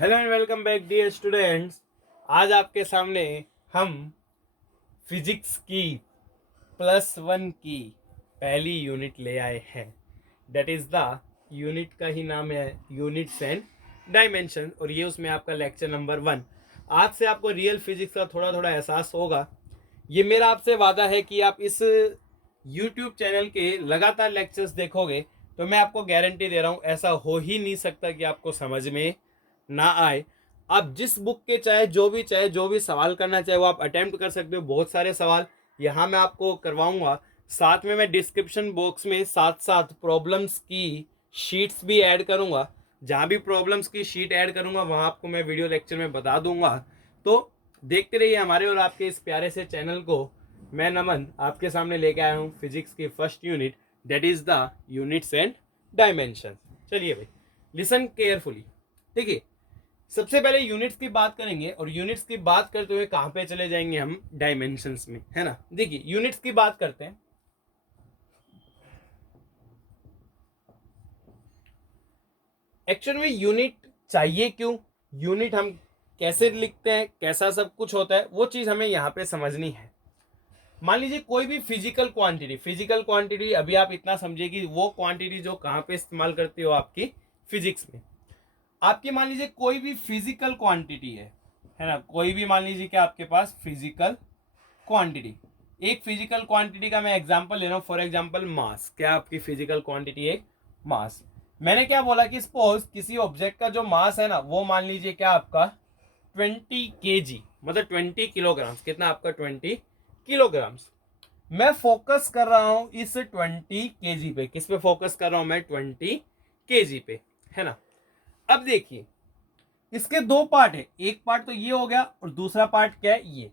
Hello and welcome back dear students. आज आपके सामने हम फिजिक्स की +1 की पहली यूनिट ले आए हैं। दैट इज़ द यूनिट का ही नाम है यूनिट्स एंड डायमेंशन, और ये उसमें आपका लेक्चर नंबर 1। आज से आपको रियल फिजिक्स का थोड़ा थोड़ा एहसास होगा। ये मेरा आपसे वादा है कि आप इस यूट्यूब चैनल के लगातार लेक्चर्स देखोगे तो मैं आपको गारंटी दे रहा हूँ ऐसा हो ही नहीं सकता कि आपको समझ में ना आए। आप जिस बुक के चाहे जो भी सवाल करना चाहे वो आप अटेम्प्ट कर सकते हो। बहुत सारे सवाल यहाँ मैं आपको करवाऊंगा। साथ में मैं डिस्क्रिप्शन बॉक्स में साथ साथ प्रॉब्लम्स की शीट्स भी ऐड करूंगा। जहाँ भी प्रॉब्लम्स की शीट ऐड करूंगा वहाँ आपको मैं वीडियो लेक्चर में बता दूंगा। तो देखते रहिए हमारे और आपके इस प्यारे से चैनल को। मैं नमन आपके सामने लेके आया हूँ फिजिक्स की first unit, that is the units and dimension. चलिए भाई, लिसन केयरफुली। देखिए, सबसे पहले यूनिट्स की बात करेंगे और यूनिट्स की बात करते हुए कहां पे चले जाएंगे हम, डायमेंशंस में, है ना। देखिए, यूनिट्स की बात करते हैं। एक्चुअल में यूनिट चाहिए क्यों, यूनिट हम कैसे लिखते हैं, कैसा सब कुछ होता है, वो चीज हमें यहाँ पे समझनी है। मान लीजिए कोई भी फिजिकल क्वांटिटी अभी आप इतना समझिए कि वो क्वांटिटी जो कहाँ पे इस्तेमाल करते हो आपकी फिजिक्स में। आपकी मान लीजिए कोई भी फिजिकल क्वांटिटी है ना। कोई भी मान लीजिए कि आपके पास फिजिकल क्वांटिटी, एक फिजिकल क्वांटिटी का मैं एग्जांपल ले रहा हूं। फॉर एग्जांपल मास, क्या आपकी फिजिकल क्वांटिटी है? मास। मैंने क्या बोला कि सपोज किसी ऑब्जेक्ट का जो मास है ना वो मान लीजिए क्या आपका 20 kg, मतलब 20 किलोग्राम्स। कितना आपका 20 किलोग्राम्स। मैं फोकस कर रहा हूं इस 20 kg पे। किस पे फोकस कर रहा हूं मैं? 20 kg पे, है ना। अब देखिए, इसके दो पार्ट है। एक पार्ट तो ये हो गया और दूसरा पार्ट क्या है?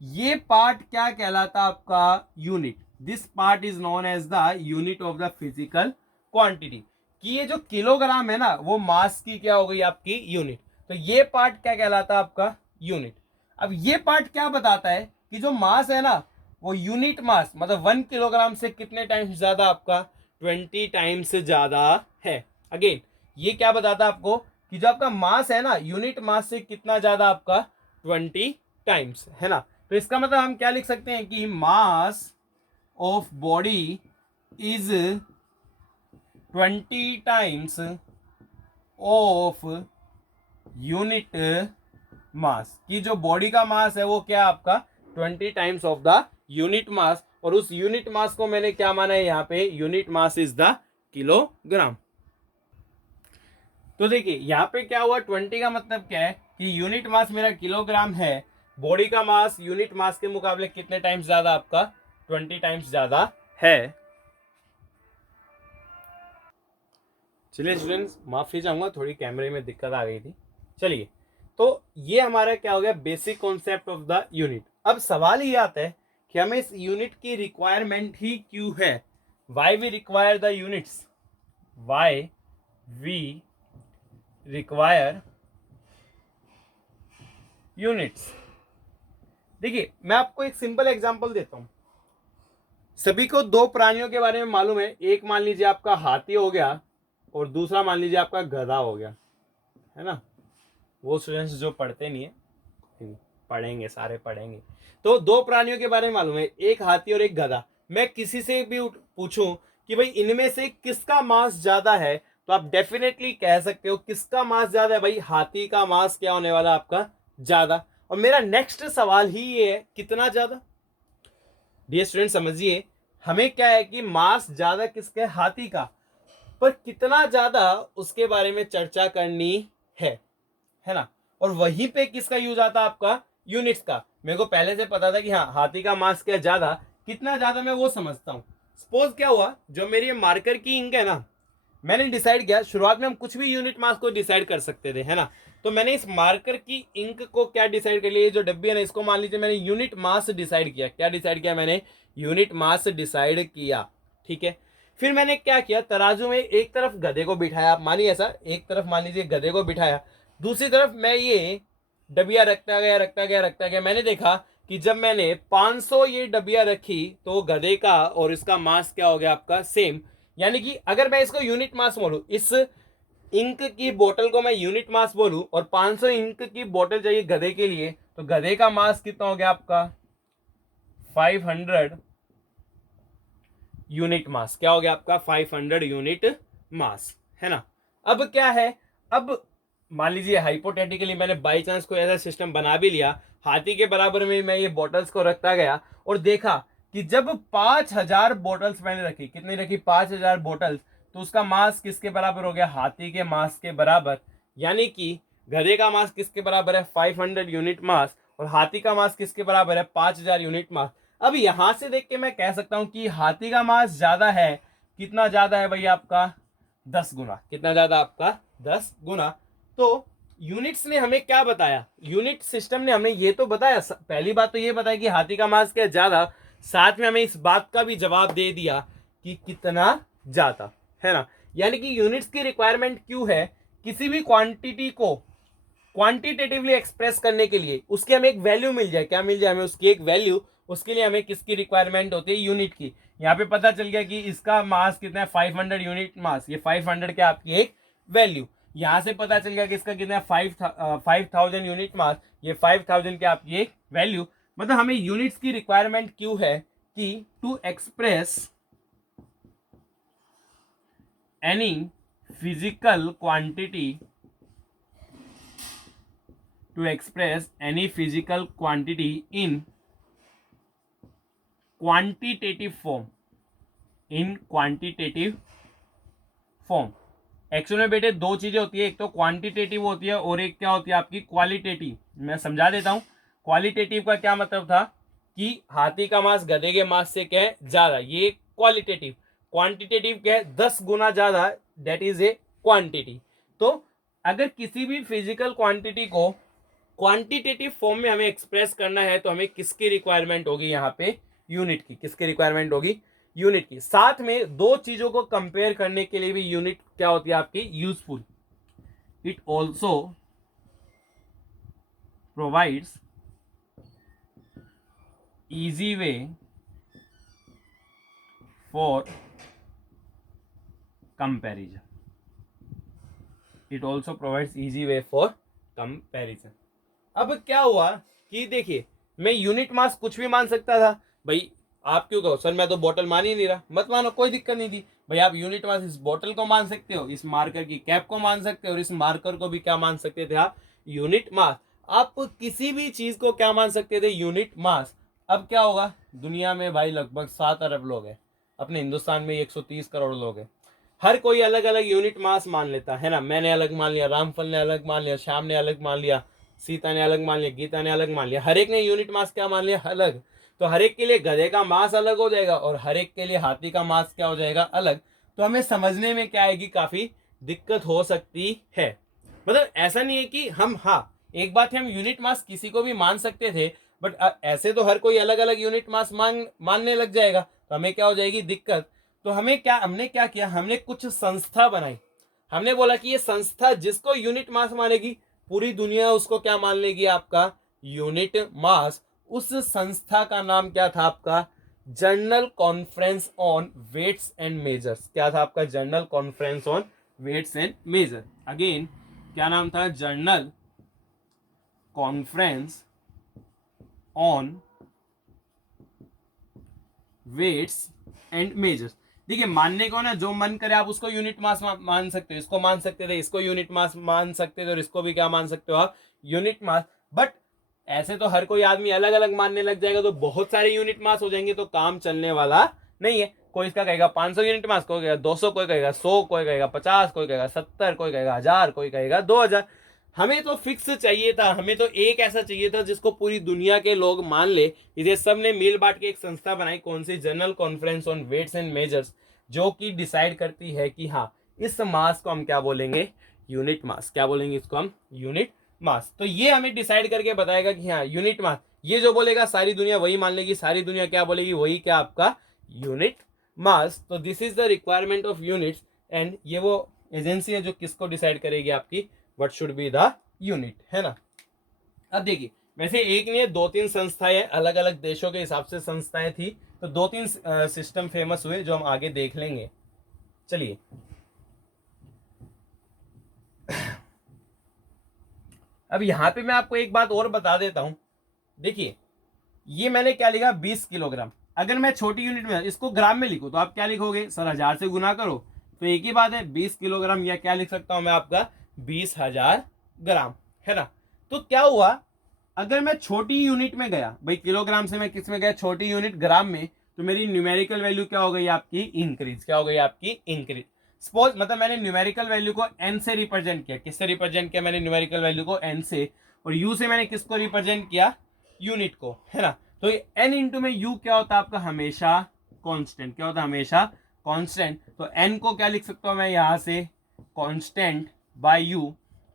ये पार्ट क्या कहलाता है आपका? Unit. This part is known as the unit of the physical quantity. कि ये जो किलोग्राम है ना वो मास की क्या हो गई आपकी? यूनिट। तो ये पार्ट क्या कहलाता है आपका? यूनिट। अब ये पार्ट क्या बताता है कि जो मास है ना वो यूनिट मास, मतलब 1 किलोग्राम से कितने टाइम्स ज्यादा आपका? 20 टाइम्स ज्यादा है। अगेन, ये क्या बताता है आपको कि जो आपका मास है ना यूनिट मास से कितना ज्यादा आपका? 20 टाइम्स, है ना। तो इसका मतलब हम क्या लिख सकते हैं कि mass of body is 20 times of unit mass. की जो बॉडी का मास है वो क्या आपका? 20 times of the unit mass. और उस यूनिट मास को मैंने क्या माना है यहाँ पे? Unit mass is the kilogram. तो देखिए यहाँ पे क्या हुआ, 20 का मतलब क्या है कि यूनिट मास मेरा किलोग्राम है। बॉडी का मास यूनिट मास के मुकाबले कितने टाइम्स ज्यादा आपका? 20 टाइम्स ज्यादा है। चलिए स्टूडेंट्स, माफी चाहूंगा, थोड़ी कैमरे में दिक्कत आ गई थी। चलिए, तो ये हमारा क्या हो गया? Basic concept of the unit. अब सवाल ये आता है कि हमें इस यूनिट की रिक्वायरमेंट ही क्यों है? Why we require the units? Why we require units? देखिए, मैं आपको एक सिंपल एग्जांपल देता हूं। सभी को दो प्राणियों के बारे में मालूम है। एक मान लीजिए आपका हाथी हो गया और दूसरा मान लीजिए आपका गधा हो गया, है ना। वो स्टूडेंट्स जो पढ़ते नहीं है, पढ़ेंगे, सारे पढ़ेंगे। तो दो प्राणियों के बारे में मालूम है, एक हाथी और एक गधा। मैं किसी से भी पूछूं कि भाई इनमें से किसका मास ज्यादा है, तो आप डेफिनेटली कह सकते हो किसका मास ज्यादा है? भाई हाथी का मास क्या होने वाला आपका? ज्यादा। और मेरा नेक्स्ट सवाल ही ये है, कितना ज्यादा? डियर स्टूडेंट समझिए, हमें क्या है कि मास ज्यादा किसका है? हाथी का। पर कितना ज्यादा उसके बारे में चर्चा करनी है ना। और वहीं पे किसका यूज आता आपका? यूनिट्स का। मेरे को पहले से पता था कि हाँ हाथी का मास क्या ज्यादा, कितना ज्यादा मैं वो समझता हूँ। सपोज क्या हुआ, जो मेरी मार्कर की इंक है ना, मैंने डिसाइड किया, शुरुआत में हम कुछ भी यूनिट मास को डिसाइड कर सकते थे, है ना। तो मैंने इस मार्कर की इंक को क्या डिसाइड कर लिया? जो डब्बी है ना इसको मान लीजिए मैंने यूनिट मास डिसाइड किया। क्या डिसाइड किया मैंने? यूनिट मास डिसाइड किया, ठीक है। फिर मैंने क्या किया, तराजू में एक तरफ गधे को बिठाया, मानिए ऐसा, एक तरफ मान लीजिए गधे को बिठाया, दूसरी तरफ मैं ये डबिया रखता गया। मैंने देखा कि जब मैंने 500 ये डबिया रखी तो गधे का और इसका मास क्या हो गया आपका? सेम। यानी कि अगर मैं इसको यूनिट मास बोलूं, इस इंक की बोतल को मैं यूनिट मास बोलूं और 500 इंक की बोतल चाहिए गधे के लिए, तो गधे का मास कितना हो गया आपका 500 यूनिट मास। क्या हो गया आपका 500 यूनिट मास, है ना। अब क्या है, अब मान लीजिए हाइपोथेटिकली मैंने बाई चांस कोई ऐसा सिस्टम बना भी लिया, हाथी के बराबर में मैं ये बॉटल्स को रखता गया और देखा कि जब 5000 बॉटल्स मैंने रखी, कितनी रखी 5000 बॉटल्स, तो उसका मास किसके बराबर हो गया, हाथी के मास के बराबर। यानी कि गधे का मास किसके बराबर है 500 यूनिट मास और हाथी का मास किसके बराबर है 5000 यूनिट मास। अब यहां से देख के मैं कह सकता हूं कि हाथी का मास ज्यादा है। कितना ज्यादा है भाई आपका 10 गुना। कितना ज्यादा आपका 10 गुना। तो यूनिट्स ने हमें क्या बताया, यूनिट सिस्टम ने हमें ये तो बताया, पहली बात तो ये बताया कि हाथी का मास क्या ज्यादा, साथ में हमें इस बात का भी जवाब दे दिया कि कितना ज्यादा, है ना। यानी कि यूनिट्स की रिक्वायरमेंट क्यों है, किसी भी क्वांटिटी को क्वांटिटेटिवली एक्सप्रेस करने के लिए उसकी हमें एक वैल्यू मिल जाए, क्या मिल जाए हमें उसकी एक वैल्यू, उसके लिए हमें किसकी रिक्वायरमेंट होती है, यूनिट की। यहाँ पे पता चल गया कि इसका मास कितना है 500 यूनिट मास, ये 500 क्या आपकी एक वैल्यू। यहां से पता चल गया कि इसका कितना है 5000 यूनिट मास, ये 5000 क्या आपकी एक वैल्यू। मतलब हमें यूनिट्स की रिक्वायरमेंट क्यों है कि to express any physical quantity, to express any physical quantity in quantitative form, in quantitative form। Actual में बेटे दो चीजें होती है, एक तो क्वांटिटेटिव होती है और एक क्या होती है आपकी क्वालिटेटिव। मैं समझा देता हूं। क्वालिटेटिव का क्या मतलब था कि हाथी का मास गधे के मास से क्या है ज्यादा, ये क्वालिटेटिव। क्वांटिटेटिव क्या है 10 गुना ज्यादा, दैट इज ए क्वांटिटी। तो अगर किसी भी फिजिकल क्वांटिटी को क्वांटिटेटिव फॉर्म में हमें एक्सप्रेस करना है तो हमें किसकी रिक्वायरमेंट होगी, यहाँ पे यूनिट की। किसकी रिक्वायरमेंट होगी, यूनिट की। साथ में दो चीजों को कंपेयर करने के लिए भी यूनिट क्या होती है आपकी useful. It also provides easy way for comparison. It also provides easy way for comparison. अब क्या हुआ कि देखिए मैं यूनिट मास कुछ भी मान सकता था भाई। आप क्यों कहो सर मैं तो बोतल मान ही नहीं रहा, मत मानो, कोई दिक्कत नहीं थी भाई। आप यूनिट मास इस बोतल को मान सकते हो, इस मार्कर की कैप को मान सकते हो और इस मार्कर को भी क्या मान सकते थे आप, यूनिट मास। आप किसी भी चीज को क्या मान सकते थे, यूनिट मास। अब क्या होगा, दुनिया में भाई लगभग 7 अरब लोग हैं, अपने हिंदुस्तान में 130 करोड़ लोग हैं। हर कोई अलग अलग यूनिट मास मान लेता है ना। मैंने अलग मान लिया, रामफल ने अलग मान लिया, श्याम ने अलग मान लिया, सीता ने अलग मान लिया, गीता ने अलग मान लिया। हर एक ने यूनिट मास क्या मान लिया, अलग। तो हर एक के लिए गधे का मास अलग हो जाएगा और हर एक के लिए हाथी का मास क्या हो जाएगा, अलग। तो हमें समझने में क्या आएगी, काफी दिक्कत हो सकती है। मतलब ऐसा नहीं है कि हम, हाँ एक बात है हम यूनिट मास किसी को भी मान सकते थे, बट ऐसे तो हर कोई अलग अलग यूनिट मास मानने लग जाएगा, तो हमें क्या हो जाएगी दिक्कत। तो हमने क्या किया, हमने कुछ संस्था बनाई। हमने बोला कि ये संस्था जिसको यूनिट मास मानेगी पूरी दुनिया उसको क्या मान लेगी, आपका यूनिट मास। उस संस्था का नाम क्या था आपका, journal conference on weights and measures. क्या था आपका, journal conference on weights and measure. Again क्या नाम था, journal conference on weights and measures. देखिए मानने को ना जो मन करे आप उसको यूनिट मास मान सकते हो, इसको मान सकते थे, इसको यूनिट मास मान सकते थे और इसको भी क्या मान सकते हो आप, यूनिट मास। बट ऐसे तो हर कोई आदमी अलग अलग मानने लग जाएगा तो बहुत सारे यूनिट मास हो जाएंगे, तो काम चलने वाला नहीं है। कोई इसका कहेगा 500 यूनिट मास, कोई कहेगा 200, कोई कहेगा 100, कोई कहेगा 50, कोई कहेगा 70, कोई कहेगा 1000, कोई कहेगा 2000। हमें तो फिक्स चाहिए था, हमें तो एक ऐसा चाहिए था जिसको पूरी दुनिया के लोग मान ले। इसे सब ने मिल बांट के एक संस्था बनाई, कौन सी, general conference on weights and measures, जो कि डिसाइड करती है कि हाँ इस मास को हम क्या बोलेंगे, यूनिट मास। क्या बोलेंगे इसको हम, यूनिट मास। तो ये हमें डिसाइड करके बताएगा कि हाँ यूनिट मास, ये जो बोलेगा सारी दुनिया वही मान लेगी, सारी दुनिया क्या बोलेगी, वही क्या आपका यूनिट मास। तो this is the requirement of units. And ये वो एजेंसी है जो किसको डिसाइड करेगी आपकी, what should be the unit, है ना। अब देखिए वैसे एक नहीं है, 2-3 संस्थाएं अलग अलग देशों के हिसाब से संस्थाएं थी, तो 2-3 सिस्टम फेमस हुए जो हम आगे देख लेंगे। चलिए अब यहाँ पे मैं आपको एक बात और बता देता हूँ, देखिए ये मैंने क्या लिखा 20 किलोग्राम। अगर मैं छोटी यूनिट में इसको ग्राम में लिखूं तो आप क्या लिखोगे सर 1000 से गुना करो, तो एक ही बात है 20 किलोग्राम, या क्या लिख सकता हूं मैं आपका 20,000 ग्राम, है ना। तो क्या हुआ, अगर मैं छोटी यूनिट में गया, भाई किलोग्राम से मैं किस में गया, छोटी यूनिट ग्राम में, तो मेरी न्यूमेरिकल वैल्यू क्या हो गई आपकी इंक्रीज, क्या हो गई आपकी इंक्रीज। सपोज मतलब मैंने न्यूमेरिकल वैल्यू को एन से रिप्रेजेंट किया, किससे रिप्रेजेंट किया मैंने न्यूमेरिकल वैल्यू को एन से, और यू से मैंने किसको रिप्रेजेंट किया यूनिट को, है ना। तो एन इंटू में यू क्या होता है आपका हमेशा कांस्टेंट, क्या होता है हमेशा कांस्टेंट। तो एन को क्या लिख सकता हूं मैं यहां से कांस्टेंट बाय यू,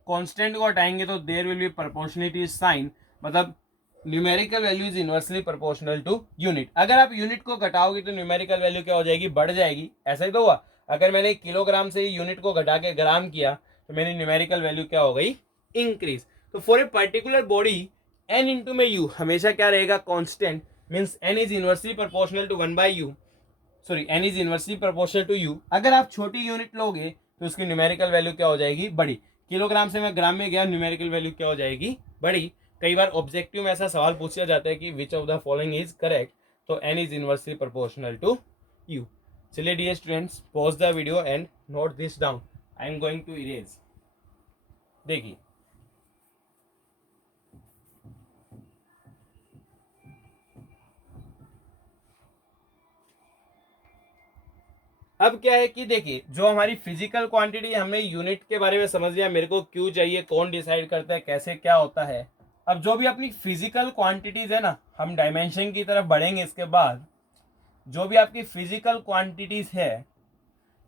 कांस्टेंट को हटाएंगे तो there will be proportionality sign, मतलब numerical value is inversely proportional to unit. अगर आप यूनिट को घटाओगे तो न्यूमेरिकल वैल्यू क्या हो जाएगी, बढ़ जाएगी, ऐसा ही तो हुआ। अगर मैंने किलोग्राम से यूनिट को घटा के ग्राम किया तो मेरी न्यूमेरिकल वैल्यू क्या हो गई इंक्रीज। तो for a particular body n into में यू हमेशा क्या रहेगा constant, means n is inversely proportional to 1/u, sorry n is inversely proportional to u. अगर आप छोटी यूनिट लोगे तो उसकी न्यूमेरिकल वैल्यू क्या हो जाएगी बड़ी। किलोग्राम से मैं ग्राम में गया, न्यूमेरिकल वैल्यू क्या हो जाएगी बड़ी। कई बार ऑब्जेक्टिव में ऐसा सवाल पूछा जाता है कि which of the following is correct, तो N is inversely proportional to U. चलिए dear students pause the video and note this down, I am going to erase. देखिए अब क्या है कि देखिए जो हमारी फिजिकल क्वांटिटी, हमने यूनिट के बारे में समझ लिया, मेरे को क्यों चाहिए, कौन डिसाइड करता है, कैसे क्या होता है। अब जो भी अपनी फिजिकल क्वांटिटीज है ना, हम डायमेंशन की तरफ बढ़ेंगे इसके बाद। जो भी आपकी फिजिकल क्वांटिटीज है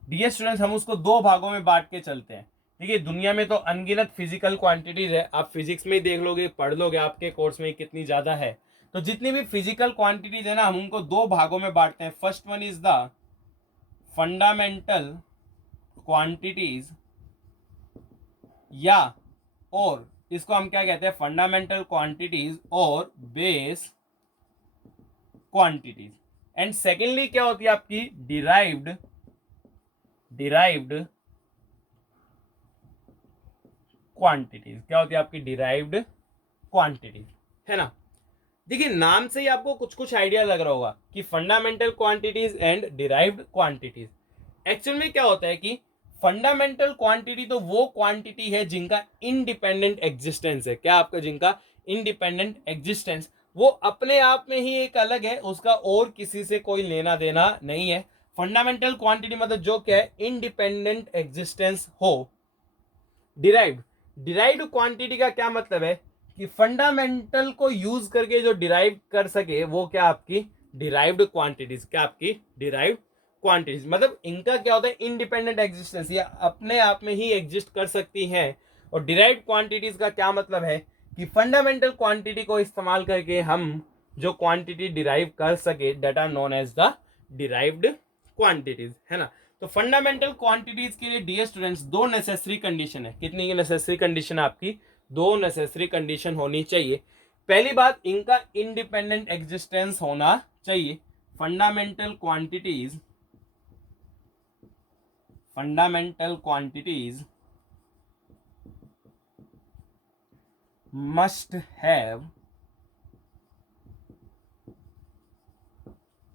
डियर स्टूडेंट्स, हम उसको दो भागों में बांट के चलते हैं। देखिए दुनिया में तो अनगिनत फिजिकल क्वांटिटीज है, आप फिजिक्स में ही देख लोगे, पढ़ लोगे, आपके कोर्स में कितनी ज्यादा है। तो जितनी भी फिजिकल क्वांटिटीज है ना, हम उनको दो भागों में बांटते हैं। First one is the fundamental quantities, या और इसको हम क्या कहते हैं फंडामेंटल क्वांटिटीज और बेस क्वांटिटीज। एंड सेकेंडली क्या होती है आपकी डिराइव्ड क्वांटिटीज, क्या होती है आपकी डिराइव्ड क्वांटिटीज, है ना। देखिए नाम से ही आपको कुछ कुछ आइडिया लग रहा होगा कि fundamental quantities and derived quantities. Actual में क्या होता है कि फंडामेंटल क्वांटिटी तो वो क्वांटिटी है जिनका इंडिपेंडेंट एग्जिस्टेंस है, क्या आपका जिनका इंडिपेंडेंट एग्जिस्टेंस, वो अपने आप में ही एक अलग है, उसका और किसी से कोई लेना देना नहीं है। फंडामेंटल क्वांटिटी मतलब जो क्या है इंडिपेंडेंट एग्जिस्टेंस हो। डिराइव्ड क्वांटिटी का क्या मतलब है कि फंडामेंटल को यूज करके जो डिराइव कर सके वो क्या आपकी डिराइव्ड क्वांटिटीज, क्या आपकी डिराइव्ड क्वांटिटीज। मतलब इनका क्या होता है इंडिपेंडेंट एग्जिस्टेंस, या अपने आप में ही एग्जिस्ट कर सकती हैं। और डिराइव्ड क्वांटिटीज का क्या मतलब है कि फंडामेंटल क्वांटिटी को इस्तेमाल करके हम जो क्वांटिटी डिराइव कर सके that are known as the derived quantities, है ना। तो फंडामेंटल क्वांटिटीज के लिए डियर स्टूडेंट्स दो नेसेसरी कंडीशन है। कितनी की नेसेसरी कंडीशन है आपकी, दो नेसेसरी कंडीशन होनी चाहिए। पहली बात इनका इंडिपेंडेंट एग्जिस्टेंस होना चाहिए। Fundamental quantities must have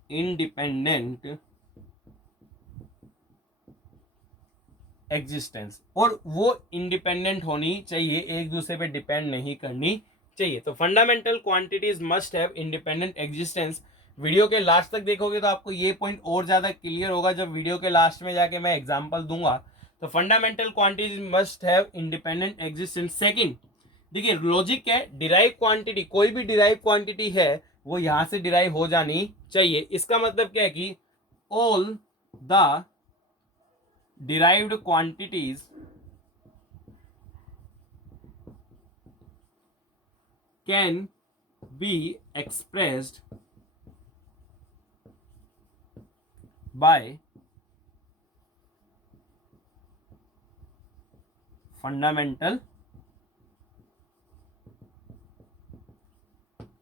independent existence, और वो इंडिपेंडेंट होनी चाहिए, एक दूसरे पे डिपेंड नहीं करनी चाहिए। तो fundamental quantities must have independent existence. Video के लास्ट तक देखोगे तो आपको ये पॉइंट और ज्यादा क्लियर होगा जब वीडियो के लास्ट में जाके मैं एग्जांपल दूंगा। तो fundamental quantities must have independent existence. Second देखिए लॉजिक है, डिराइव क्वांटिटी, कोई भी डिराइव क्वांटिटी है वो यहां से डिराइव हो जानी चाहिए। इसका मतलब क्या है कि all the derived quantities can be expressed by fundamental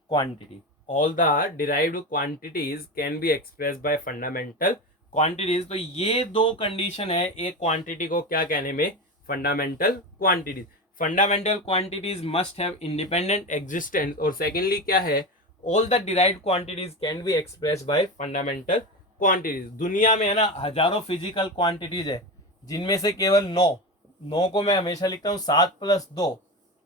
quantity. All the derived quantities can be expressed by fundamental quantities. तो ये दो कंडीशन है एक क्वांटिटी को क्या कहने में fundamental quantities. Fundamental quantities must have independent existence, और सेकेंडली क्या है, all the derived quantities can be express bye fundamental quantities. दुनिया में है ना हजारों फिजिकल क्वांटिटीज है, जिनमें से केवल 9 को मैं हमेशा लिखता हूँ 7+2,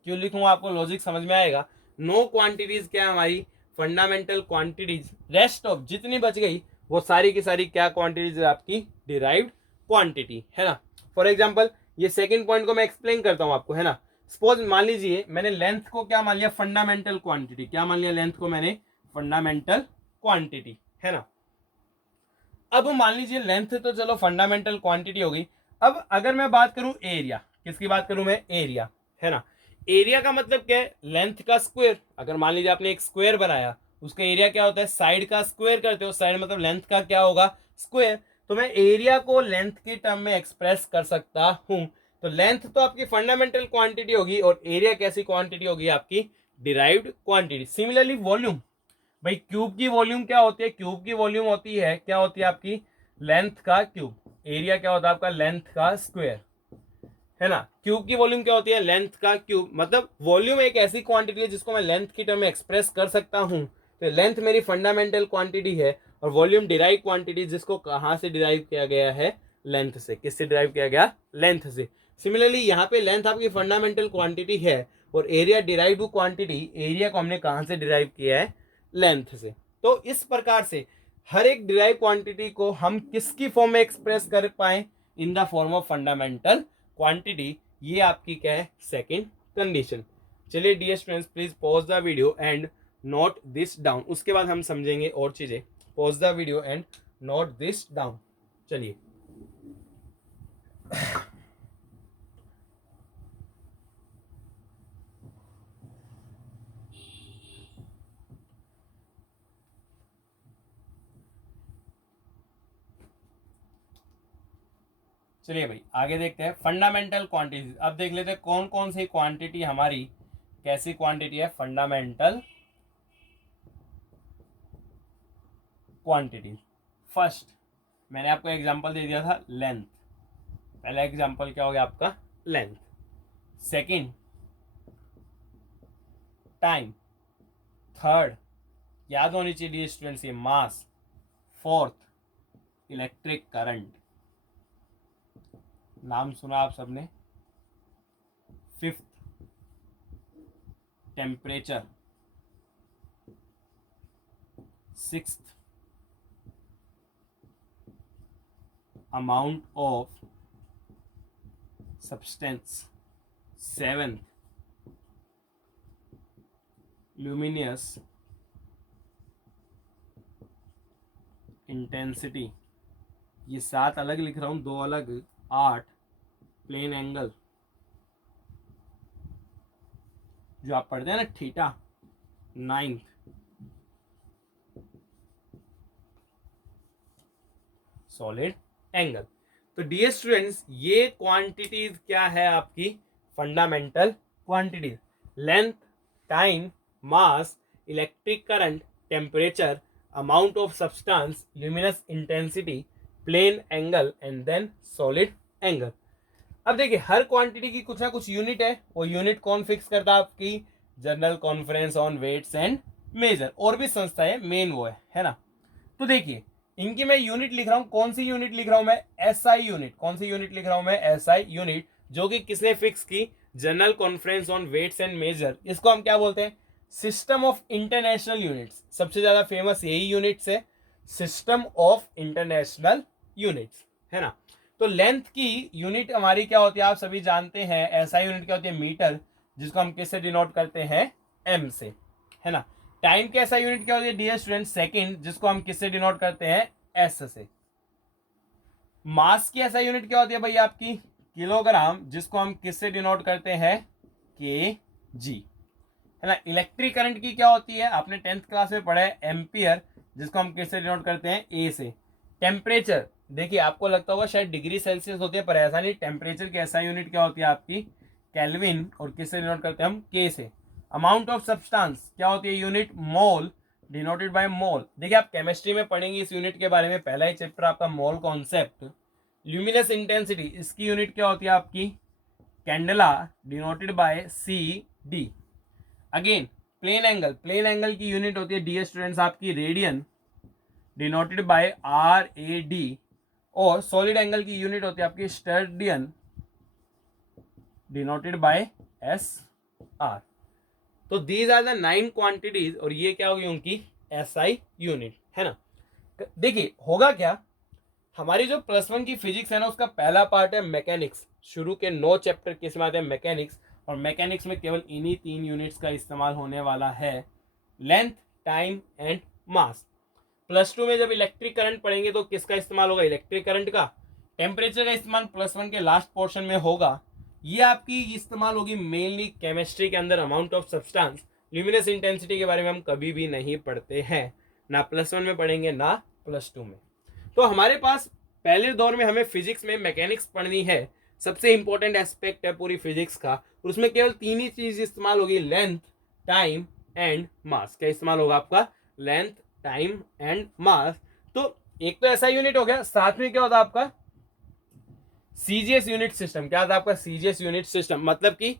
क्यों लिखूंगा आपको लॉजिक समझ में आएगा। 9 क्वांटिटीज क्या है हमारी फंडामेंटल क्वांटिटीज, रेस्ट ऑफ जितनी बच गई वो सारी की सारी क्या क्वांटिटीज है आपकी डिराइव्ड क्वांटिटी, है ना। फॉर एग्जांपल ये सेकंड पॉइंट को मैं एक्सप्लेन करता हूं आपको, है ना। सपोज मान लीजिए मैंने लेंथ को क्या मान लिया, फंडामेंटल क्वांटिटी, क्या मान लिया लेंथ को मैंने फंडामेंटल क्वांटिटी, है ना। अब मान लीजिए लेंथ तो चलो फंडामेंटल क्वांटिटी हो गई। अब अगर मैं बात करूं एरिया, किसकी बात करूं मैं, एरिया, है ना। एरिया का मतलब क्या है, लेंथ का स्क्वायर। अगर मान लीजिए आपने एक स्क्वायर बनाया, उसका एरिया क्या होता है, साइड का स्क्वायर करते हो, साइड मतलब लेंथ का क्या होगा, स्क्वायर। तो मैं एरिया को लेंथ की टर्म में एक्सप्रेस कर सकता हूं। तो लेंथ तो आपकी फंडामेंटल क्वांटिटी होगी, और एरिया कैसी क्वांटिटी होगी, आपकी डिराइव्ड क्वांटिटी। सिमिलरली वॉल्यूम, भाई क्यूब की वॉल्यूम क्या होती है, क्यूब की वॉल्यूम होती है, क्या होती है आपकी लेंथ का क्यूब। एरिया क्या होता है आपका लेंथ का स्क्वायर, है ना। क्यूब की वॉल्यूम क्या होती है, लेंथ का क्यूब। मतलब वॉल्यूम एक ऐसी क्वांटिटी है जिसको मैं लेंथ की टर्म में एक्सप्रेस कर सकता हूं। तो लेंथ मेरी फंडामेंटल क्वांटिटी है, और वॉल्यूम डिराइव क्वांटिटी, जिसको कहां से डिराइव किया गया है, लेंथ से। किससे डिराइव किया गया, लेंथ से। सिमिलरली यहाँ पे लेंथ आपकी फंडामेंटल क्वांटिटी है, और एरिया डिराइव क्वांटिटी, एरिया को हमने कहां से डिराइव किया है, लेंथ से। तो इस प्रकार से हर एक डिराइव क्वांटिटी को हम किसकी फॉर्म में एक्सप्रेस कर पाए, in the form of fundamental quantity. ये आपकी क्या है, सेकंड कंडीशन। चलिए dear students, please pause the video and note this down, उसके बाद हम समझेंगे और चीजें। Pause the video and note this down. चलिए चलिए भाई आगे देखते हैं फंडामेंटल क्वांटिटीज। अब देख लेते हैं कौन कौन सी क्वांटिटी हमारी कैसी क्वांटिटी है, फंडामेंटल क्वांटिटी। फर्स्ट मैंने आपको एग्जांपल दे दिया था लेंथ, पहला एग्जांपल क्या हो गया आपका, लेंथ। सेकंड टाइम, थर्ड याद होनी चाहिए स्टूडेंट्स ये मास, फोर्थ इलेक्ट्रिक करंट, नाम सुना आप सबने। Fifth temperature, sixth amount of substance, seventh luminous intensity, ये 7 अलग लिख रहा हूं, 2 अलग, 8 प्लेन एंगल जो आप पढ़ते हैं ना थीटा, 9th सॉलिड एंगल। तो डियर स्टूडेंट्स ये क्वांटिटीज क्या है आपकी fundamental quantities, length, time, mass, electric current, temperature, amount of substance, luminous intensity, plane angle and then solid angle. अब देखिए हर क्वांटिटी की कुछ ना कुछ यूनिट है, वो यूनिट कौन फिक्स करता है, आपकी general conference on weights and measure, और भी संस्था है, मेन वो है ना। तो देखिए इनकी मैं यूनिट लिख रहा हूं, कौन सी यूनिट लिख रहा हूं मैं, एसआई यूनिट। कौन सी यूनिट लिख रहा हूं मैं, एसआई यूनिट, जो कि किसने फिक्स की, general conference on weights and measure. इसको हम क्या बोलते हैं, सिस्टम ऑफ इंटरनेशनल यूनिट्स। सबसे ज्यादा फेमस यही यूनिट्स है, सिस्टम ऑफ इंटरनेशनल यूनिट्स, है ना। तो लेंथ की यूनिट हमारी क्या होती है, आप सभी जानते हैं, एसआई यूनिट क्या होती है, मीटर, जिसको हम किससे डिनोट करते हैं, एम से, है ना। टाइम की ऐसा यूनिट क्या होती है डियर स्टूडेंट, सेकंड, जिसको हम किससे डिनोट करते हैं, एस से। मास की ऐसा यूनिट क्या होती है भाई आपकी, किलोग्राम, जिसको हम किससे डिनोट करते हैं, के जी, है ना। इलेक्ट्रिक करंट की क्या होती है, आपने 10th क्लास में पढ़ा है, एम्पियर, जिसको हम किससे डिनोट करते हैं, ए से। टेम्परेचर, देखिए आपको लगता होगा शायद डिग्री सेल्सियस होती है, पर ऐसा नहीं, टेम्परेचर की ऐसा यूनिट क्या होती है आपकी, केल्विन, और किससे डिनोट करते हैं हम, के से। अमाउंट ऑफ सब्सटेंस क्या होती है unit, mole, denoted by mole. देखिए आप केमिस्ट्री में पढ़ेंगे इस यूनिट के बारे में, पहला ही चैप्टर आपका मोल कॉन्सेप्ट। ल्यूमिनस इंटेंसिटी, इसकी यूनिट क्या होती है आपकी, candela denoted by C D. Again plane angle की यूनिट होती है डियर स्टूडेंट्स आपकी radian denoted by R A D, और सॉलिड एंगल की यूनिट होती है आपकी steradian denoted by S R. तो दीज आर द 9 क्वांटिटीज, और ये क्या होगी उनकी एसआई यूनिट, है ना। देखिए होगा क्या, हमारी जो +1 की फिजिक्स है ना, उसका पहला पार्ट है मैकेनिक्स। शुरू के 9 चैप्टर किसमें आते हैं, मैकेनिक्स, और मैकेनिक्स में केवल इन्हीं 3 यूनिट्स का इस्तेमाल होने वाला है, लेंथ, टाइम एंड मास। +2 में जब इलेक्ट्रिक करंट पढ़ेंगे तो किसका इस्तेमाल होगा, इलेक्ट्रिक करंट का। टेम्परेचर का इस्तेमाल +1 के लास्ट पोर्शन में होगा। ये आपकी इस्तेमाल होगी मेनली केमिस्ट्री के अंदर, amount of substance. Luminous intensity के बारे में हम कभी भी नहीं पढ़ते हैं, ना +1 में पढ़ेंगे ना +2 में। तो हमारे पास पहले दौर में हमें फिजिक्स में मैकेनिक्स पढ़नी है, सबसे इंपॉर्टेंट एस्पेक्ट है पूरी फिजिक्स का, और उसमें केवल 3 ही चीज इस्तेमाल होगी, लेंथ, टाइम एंड मास। क्या इस्तेमाल होगा आपका, लेंथ, टाइम एंड मास। तो एक तो ऐसा यूनिट हो गया, साथ में क्या होता है आपका सीजीएस यूनिट सिस्टम। क्या था आपका सीजीएस यूनिट सिस्टम, मतलब कि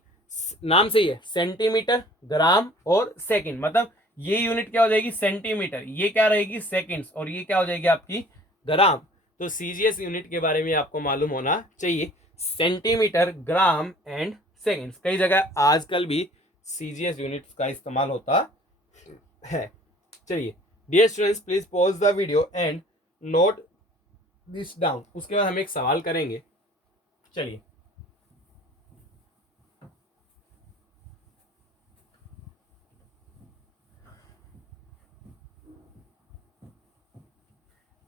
नाम से ही है सेंटीमीटर, ग्राम और सेकंड। मतलब ये यूनिट क्या हो जाएगी सेंटीमीटर, ये क्या रहेगी सेकंड्स, और ये क्या हो जाएगी आपकी ग्राम। तो सीजीएस यूनिट के बारे में आपको मालूम होना चाहिए, सेंटीमीटर, ग्राम एंड सेकंड्स। कई जगह आजकल भी सीजीएस यूनिट का इस्तेमाल होता है। चलिए dear students, please pause the video and note this down. उसके बाद हम एक सवाल करेंगे। चलिए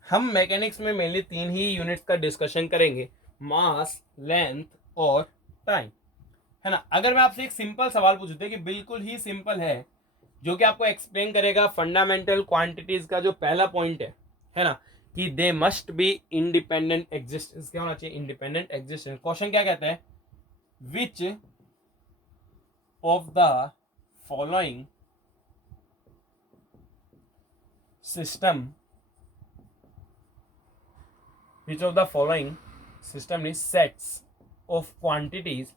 हम मैकेनिक्स में मेनली 3 ही यूनिट्स का डिस्कशन करेंगे, मास, लेंथ और टाइम, है ना। अगर मैं आपसे एक सिंपल सवाल पूछूं कि बिल्कुल ही सिंपल है, जो कि आपको एक्सप्लेन करेगा फंडामेंटल क्वांटिटीज का जो पहला पॉइंट है ना, कि they must be independent existence. क्या होना चाहिए, इंडिपेंडेंट एग्जिस्टेंस। क्वेश्चन क्या कहता है, विच of the following system, which of the following system is sets of quantities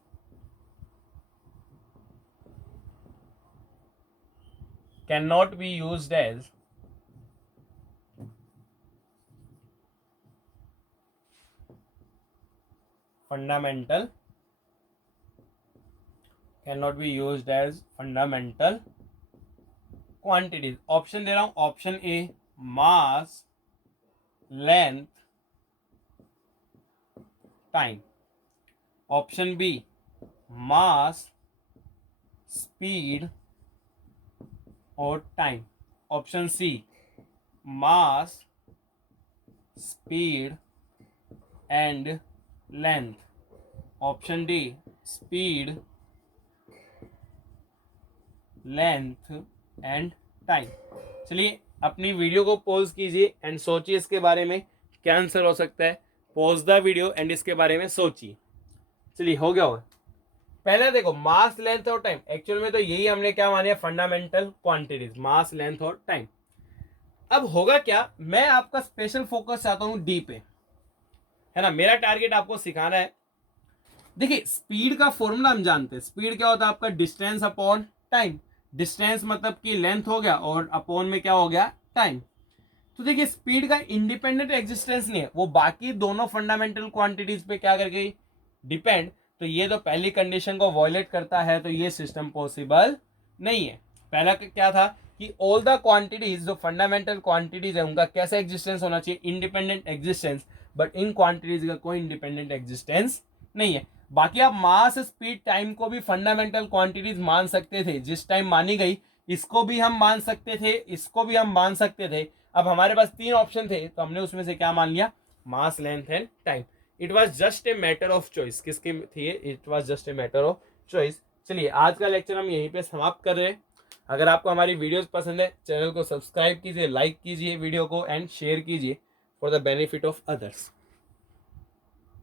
cannot be used as fundamental, cannot be used as fundamental quantities। Option दे रहा हूं, option A mass, length, time. Option B mass, speed और time. Option C mass, speed and length. Option D speed, length and time. चलिए अपनी video को pause कीजिए and सोचिए इसके बारे में क्या आंसर हो सकता है। पॉज द वीडियो एंड इसके बारे में सोचिए। चलिए हो गया होगा। पहले देखो मास, लेंथ और टाइम, एक्चुअल में तो यही हमने क्या माने फंडामेंटल क्वांटिटीज, मास, लेंथ और टाइम। अब होगा क्या, मैं आपका स्पेशल फोकस चाहता हूं डी पे, है ना। मेरा टारगेट आपको सिखाना है। देखिए स्पीड का फॉर्मूला हम जानते हैं, स्पीड क्या होता है आपका डिस्टेंस अपॉन टाइम। डिस्टेंस मतलब कि लेंथ हो गया, और अपॉन में क्या हो गया टाइम। तो देखिए स्पीड का इंडिपेंडेंट एग्जिस्टेंस नहीं है, वो बाकी दोनों फंडामेंटल क्वांटिटीज पे क्या करके डिपेंड। तो ये तो पहली कंडीशन को वॉयलेट करता है, तो ये सिस्टम पॉसिबल नहीं है। पहला क्या था कि ऑल द क्वांटिटीज, जो फंडामेंटल क्वांटिटीज है उनका कैसा एग्जिस्टेंस होना चाहिए, independent existence. But in quantities का कोई इंडिपेंडेंट एग्जिस्टेंस नहीं है। बाकी आप मास, स्पीड, टाइम को भी फंडामेंटल क्वांटिटीज मान सकते थे, जिस टाइम मानी गई इसको भी हम मान सकते थे, इसको भी हम मान सकते थे। अब हमारे पास 3 ऑप्शन थे, तो हमने उसमें से क्या मान लिया, mass, length and time. It was just a matter of choice. किसकी थी, it was just a matter of choice. चलिए आज का लेक्चर हम यहीं पे समाप्त कर रहे हैं। अगर आपको हमारी वीडियोस पसंद है, चैनल को सब्सक्राइब कीजिए, लाइक कीजिए वीडियो को एंड शेयर कीजिए for the benefit of others.